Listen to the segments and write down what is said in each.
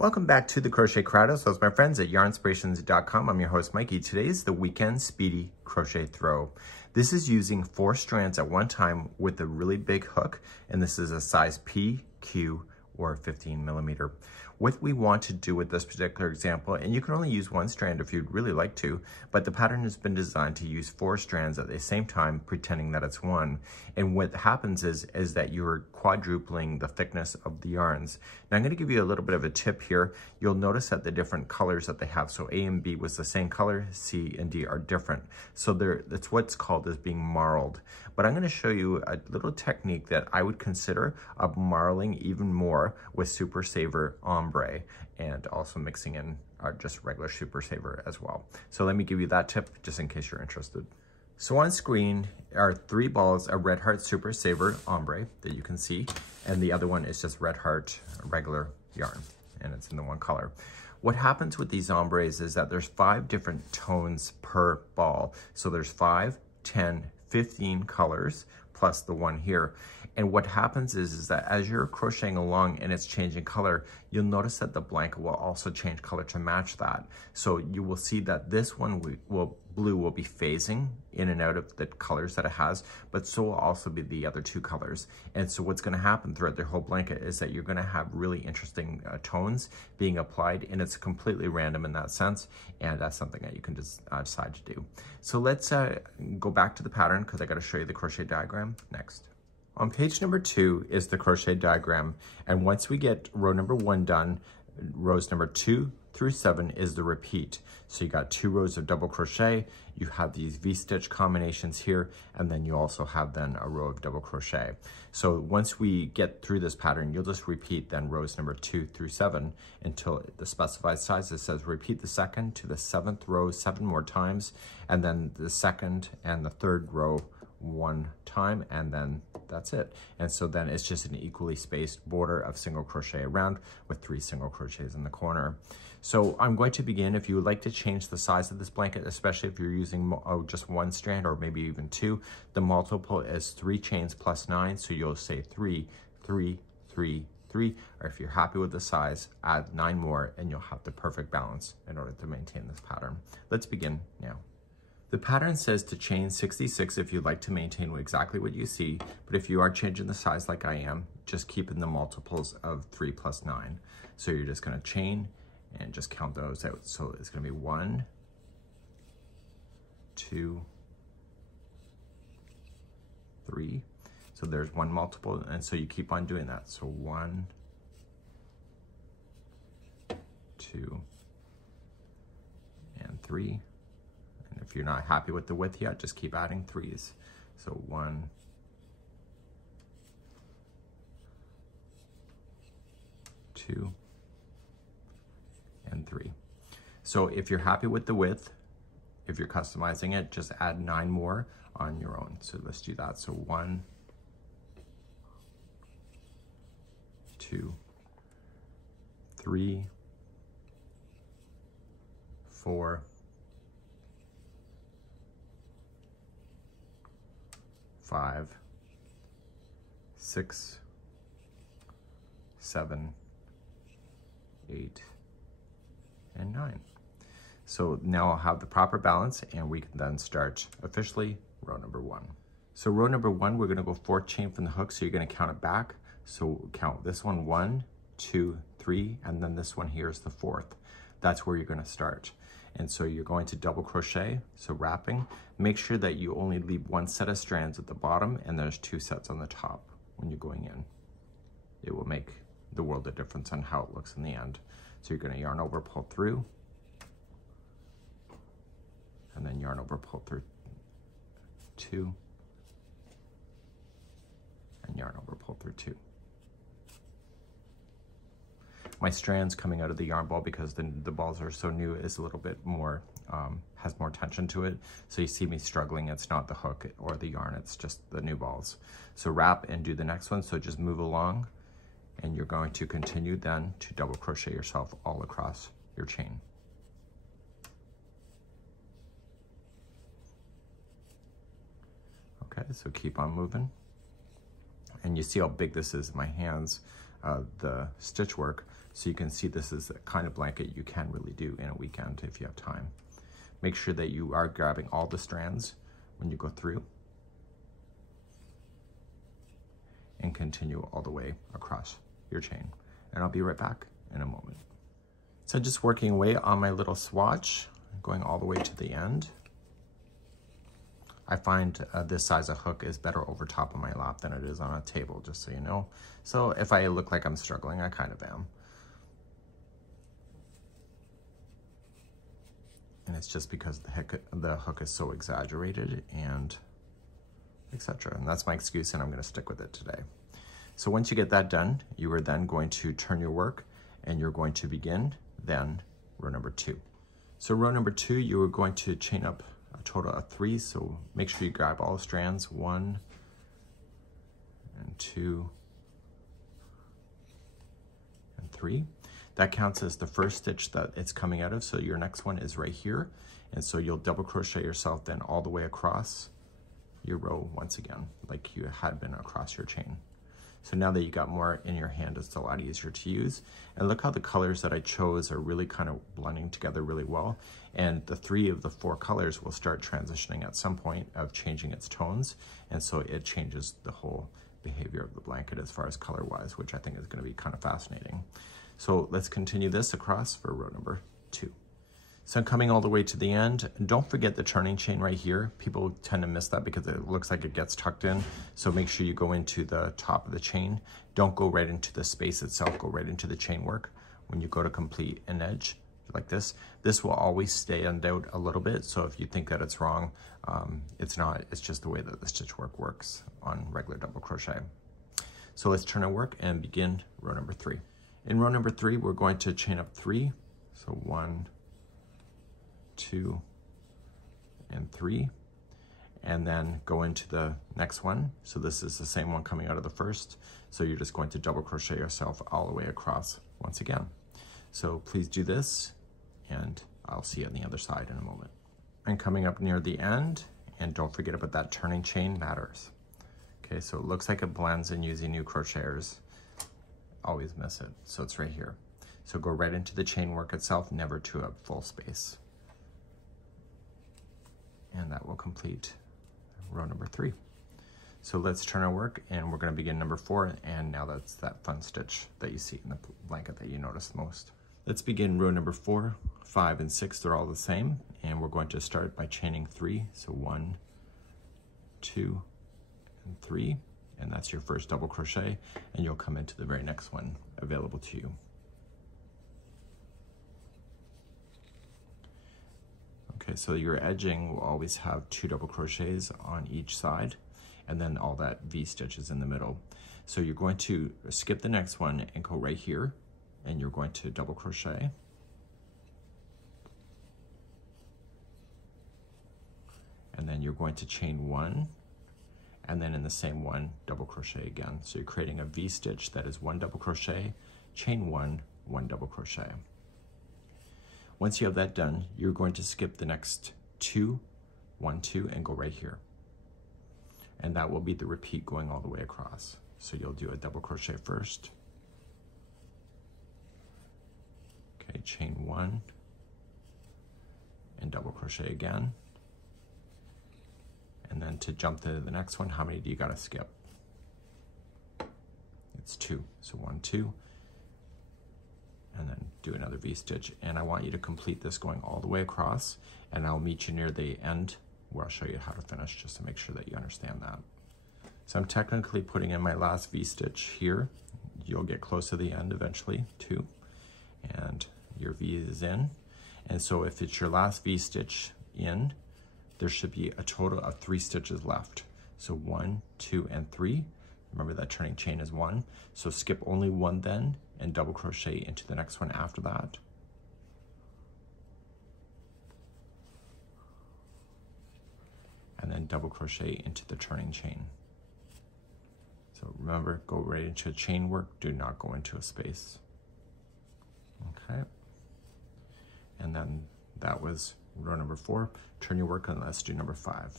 Welcome back to the Crochet Crowd. So it's my friends at yarnspirations.com. I'm your host, Mikey. Today is the weekend Speedy Crochet Throw. This is using 4 strands at one time with a really big hook, and this is a size P, Q, or 15 millimeter. What we want to do with this particular example, and you can only use 1 strand if you'd really like to, but the pattern has been designed to use 4 strands at the same time, pretending that it's 1. And what happens is that you're quadrupling the thickness of the yarns. Now I'm going to give you a little bit of a tip here. You'll notice that the different colors that they have, so A and B was the same color, C and D are different. So that's what's called as being marled. But I'm going to show you a little technique that I would consider of marling even more with Super Saver Ombre, and also mixing in just regular Super Saver as well. So let me give you that tip just in case you're interested. So on screen are 3 balls of Red Heart Super Saver Ombre that you can see, and the other one is just Red Heart regular yarn, and it's in the 1 color. What happens with these ombres is that there's 5 different tones per ball. So there's 5, 10, 15 colors plus the 1 here. And what happens is that as you're crocheting along and it's changing color, you'll notice that the blanket will also change color to match that. So you will see that this one blue will be phasing in and out of the colors that it has, but so will also be the other 2 colors. And so what's going to happen throughout the whole blanket is that you're going to have really interesting tones being applied, and it's completely random in that sense, and that's something that you can just decide to do. So let's go back to the pattern because I got to show you the crochet diagram next. On page number 2 is the crochet diagram, and once we get row number 1 done, rows number 2 through 7 is the repeat. So you got 2 rows of double crochet, you have these V-stitch combinations here, and then you also have then a row of double crochet. So once we get through this pattern, you'll just repeat then rows number 2 through 7 until the specified size. It says repeat the 2nd to the 7th row 7 more times, and then the 2nd and the 3rd row 1 time, and then that's it. And so then it's just an equally spaced border of single crochet around with 3 single crochets in the corner. So I'm going to begin. If you would like to change the size of this blanket, especially if you're using just 1 strand or maybe even 2, the multiple is 3 chains plus 9. So you'll say 3, 3, 3, 3, or if you're happy with the size, add 9 more and you'll have the perfect balance in order to maintain this pattern. Let's begin now. The pattern says to chain 66 if you'd like to maintain exactly what you see, but if you are changing the size like I am, just keep in the multiples of 3 plus 9. So you're just going to chain and just count those out. So it's going to be 1, 2, 3. So there's 1 multiple, and so you keep on doing that. So 1, 2, and 3. If you're not happy with the width yet, just keep adding 3s. So 1, 2, and 3. So if you're happy with the width, if you're customizing it, just add 9 more on your own. So let's do that. So 1, 2, 3, 4, 5, 6, 7, 8, and 9. So now I'll have the proper balance, and we can then start officially row number 1. So row number 1, we're going to go 4th chain from the hook, so you're going to count it back. So count this one 1, 2, 3, and then this one here is the 4th. That's where you're going to start. And so you're going to double crochet, so wrapping. Make sure that you only leave 1 set of strands at the bottom and there's 2 sets on the top when you're going in. It will make the world of difference on how it looks in the end. So you're going to yarn over, pull through, and then yarn over, pull through 2, and yarn over, pull through 2. My strands coming out of the yarn ball, because the balls are so new, is a little bit more, has more tension to it. So you see me struggling. It's not the hook or the yarn, it's just the new balls. So wrap and do the next one. So just move along, and you're going to continue then to double crochet yourself all across your chain. Okay, so keep on moving. And you see how big this is in my hands, the stitch work. So you can see this is the kind of blanket you can really do in a weekend if you have time. Make sure that you are grabbing all the strands when you go through, and continue all the way across your chain. And I'll be right back in a moment. So just working away on my little swatch, going all the way to the end. I find this size of hook is better over top of my lap than it is on a table, just so you know. So if I look like I'm struggling, I kind of am. And it's just because the hook is so exaggerated and etc. And that's my excuse, and I'm going to stick with it today. So once you get that done, you are then going to turn your work, and you're going to begin then row number 2. So row number 2, you are going to chain up a total of 3. So make sure you grab all the strands, 1 and 2 and 3. That counts as the first stitch that it's coming out of. So your next one is right here. And so you'll double crochet yourself then all the way across your row once again, like you had been across your chain. So now that you got more in your hand, it's a lot easier to use. And look how the colors that I chose are really kind of blending together really well. And the 3 of the 4 colors will start transitioning at some point of changing its tones. And so it changes the whole behavior of the blanket as far as color wise, which I think is going to be kind of fascinating. So let's continue this across for row number 2. So I'm coming all the way to the end. Don't forget the turning chain right here. People tend to miss that because it looks like it gets tucked in. So make sure you go into the top of the chain. Don't go right into the space itself. Go right into the chain work. When you go to complete an edge like this will always stand out a little bit. So if you think that it's wrong, it's not. It's just the way that the stitch work works on regular double crochet. So let's turn our work and begin row number 3. In row number 3, we're going to chain up 3. So 1, 2, and 3, and then go into the next one. So this is the same one coming out of the first. So you're just going to double crochet yourself all the way across once again. So please do this, and I'll see you on the other side in a moment. And coming up near the end, and don't forget about that turning chain matters. Okay, so it looks like it blends in using new crocheters. Always miss it, so it's right here. So go right into the chain work itself, never to a full space. And that will complete row number 3. So let's turn our work, and we're going to begin number 4, and now that's that fun stitch that you see in the blanket that you notice most. Let's begin row number 4, 5, and 6. They're all the same, and we're going to start by chaining 3. So 1, 2, and 3, and that's your first double crochet, and you'll come into the very next one available to you. Okay, so your edging will always have 2 double crochets on each side, and then all that V stitches in the middle. So you're going to skip the next one and go right here, and you're going to double crochet. And then you're going to chain 1, and then in the same one, double crochet again. So you're creating a V stitch that is 1 double crochet, chain 1, 1 double crochet. Once you have that done, you're going to skip the next 2, 1, 2, and go right here. And that will be the repeat going all the way across. So you'll do a double crochet first. Okay, chain 1, and double crochet again. And then to jump to the next one, how many do you gotta skip? It's 2, so 1, 2. And then do another V-stitch. And I want you to complete this going all the way across, and I'll meet you near the end where I'll show you how to finish, just to make sure that you understand that. So I'm technically putting in my last V-stitch here. You'll get close to the end eventually, 2, and your V is in. And so if it's your last V-stitch in, there should be a total of 3 stitches left. So 1, 2, and 3. Remember that turning chain is 1. So skip only 1 then, and double crochet into the next one after that. And then double crochet into the turning chain. So remember, go right into chain work, do not go into a space. Okay. And then that was row number 4. Turn your work, and let's do number 5.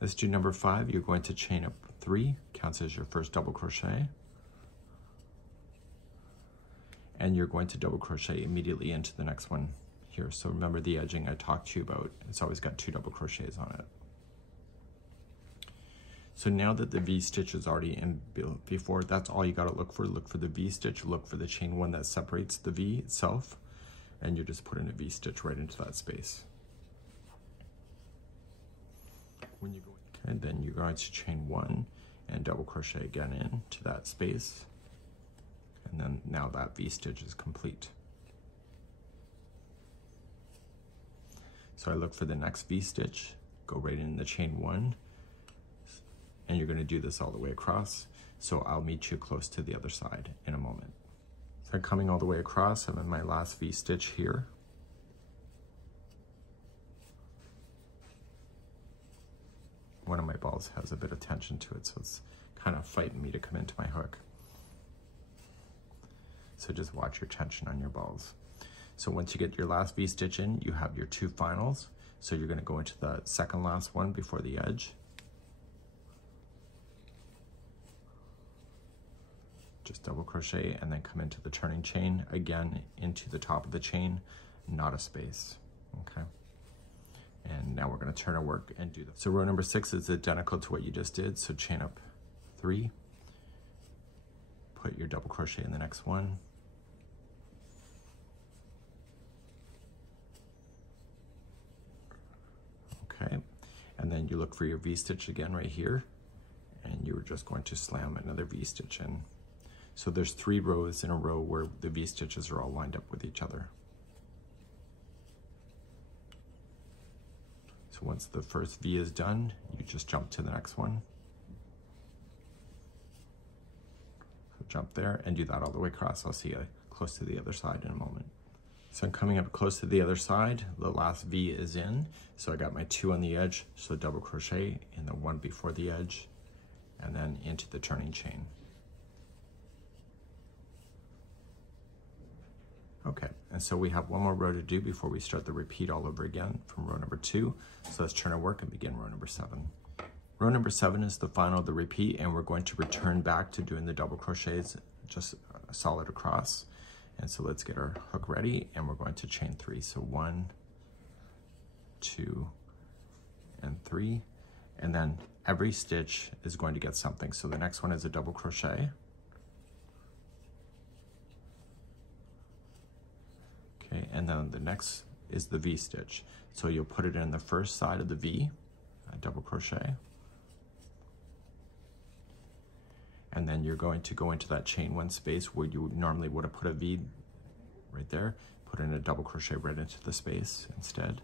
Let's do number 5. You're going to chain up 3, counts as your first double crochet. and you're going to double crochet immediately into the next one here. So remember the edging I talked to you about, it's always got 2 double crochets on it. So now that the V-stitch is already in before, that's all you got to look for. Look for the V-stitch, look for the chain 1 that separates the V itself, and you're just putting a V-stitch right into that space. When you go, okay, then you're going to chain 1 and double crochet again into that space, and then now that V-stitch is complete. So I look for the next V-stitch, go right in the chain 1, and you're going to do this all the way across. So I'll meet you close to the other side in a moment. So I'm coming all the way across. I'm in my last V-stitch here. One of my balls has a bit of tension to it, so it's kind of fighting me to come into my hook. So just watch your tension on your balls. So once you get your last V-stitch in, you have your 2 finals. So you're going to go into the second last one before the edge. Just double crochet and then come into the turning chain, again into the top of the chain, not a space, okay? And now we're going to turn our work and do this. So row number 6 is identical to what you just did. So chain up 3, put your double crochet in the next one, okay, and then you look for your V-stitch again right here, and you're just going to slam another V-stitch in. So there's 3 rows in a row where the V-stitches are all lined up with each other. So once the first V is done, you just jump to the next one. So jump there and do that all the way across. I'll see you close to the other side in a moment. So I'm coming up close to the other side. The last V is in. So I got my 2 on the edge. So double crochet in the one before the edge and then into the turning chain. Okay, and so we have one more row to do before we start the repeat all over again from row number 2. So let's turn our work and begin row number 7. Row number 7 is the final of the repeat, and we're going to return back to doing the double crochets just solid across. And so let's get our hook ready, and we're going to chain 3. So 1, 2, and 3. And then every stitch is going to get something. So the next one is a double crochet. Okay, and then the next is the V-stitch. So you'll put it in the first side of the V, a double crochet. And then you're going to go into that chain 1 space where you normally would have put a V right there, put in a double crochet right into the space instead.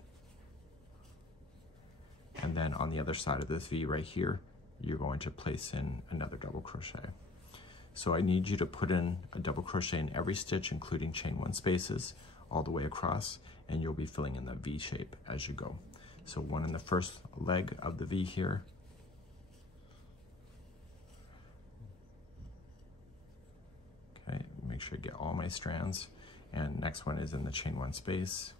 And then on the other side of this V right here, you're going to place in another double crochet. So I need you to put in a double crochet in every stitch, including chain 1 spaces, all the way across, and you'll be filling in the V shape as you go. So 1 in the first leg of the V here. Okay, make sure you get all my strands. And next one is in the chain 1 space.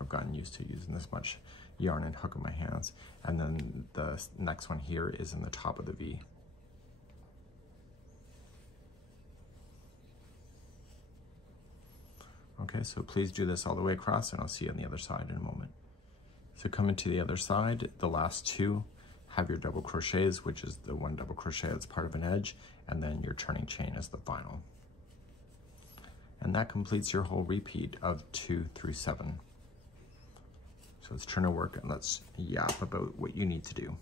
I've gotten used to using this much yarn and hook in my hands. And then the next one here is in the top of the V. Okay, so please do this all the way across, and I'll see you on the other side in a moment. So coming to the other side, the last 2 have your double crochets, which is the 1 double crochet that's part of an edge, and then your turning chain is the final. And that completes your whole repeat of 2 through 7. So let's turn our work and let's yap about what you need to do.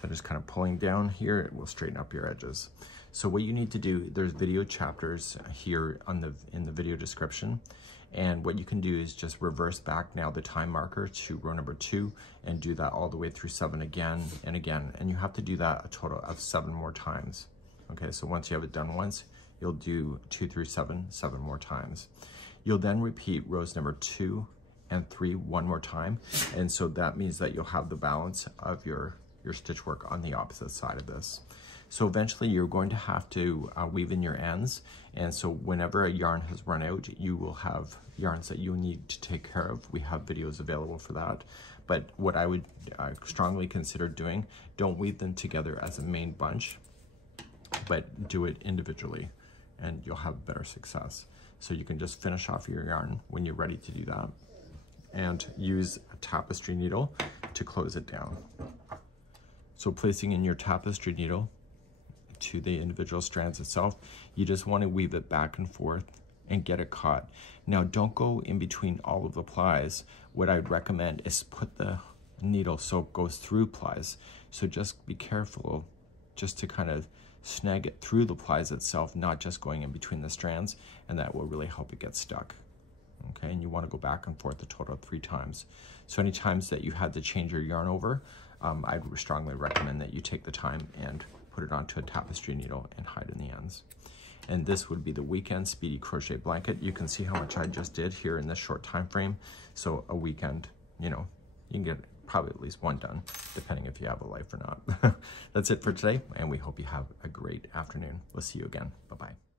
So just kind of pulling down here, it will straighten up your edges. So what you need to do, there's video chapters here in the video description. And what you can do is just reverse back now the time marker to row number 2 and do that all the way through 7 again and again. And you have to do that a total of 7 more times. Okay, so once you have it done once, you'll do 2 through 7 more times. You'll then repeat rows number 2 and 3 one more time. And so that means that you'll have the balance of your stitch work on the opposite side of this. So eventually you're going to have to weave in your ends. And so whenever a yarn has run out, you will have yarns that you need to take care of. We have videos available for that. But what I would strongly consider doing, don't weave them together as a main bunch, but do it individually. and you'll have better success. So you can just finish off your yarn when you're ready to do that, and use a tapestry needle to close it down. So placing in your tapestry needle to the individual strands itself, you just want to weave it back and forth and get it caught. Now don't go in between all of the plies. What I'd recommend is put the needle so it goes through plies. So just be careful just to kind of snag it through the plies itself, not just going in between the strands, and that will really help it get stuck. Okay, and you want to go back and forth a total of 3 times. So any times that you had to change your yarn over, I'd strongly recommend that you take the time and put it onto a tapestry needle and hide in the ends. And this would be the weekend Speedy Crochet blanket. You can see how much I just did here in this short time frame. So a weekend, you know, you can get probably at least 1 done, depending if you have a life or not. That's it for today, and we hope you have a great afternoon. We'll see you again. Bye-bye.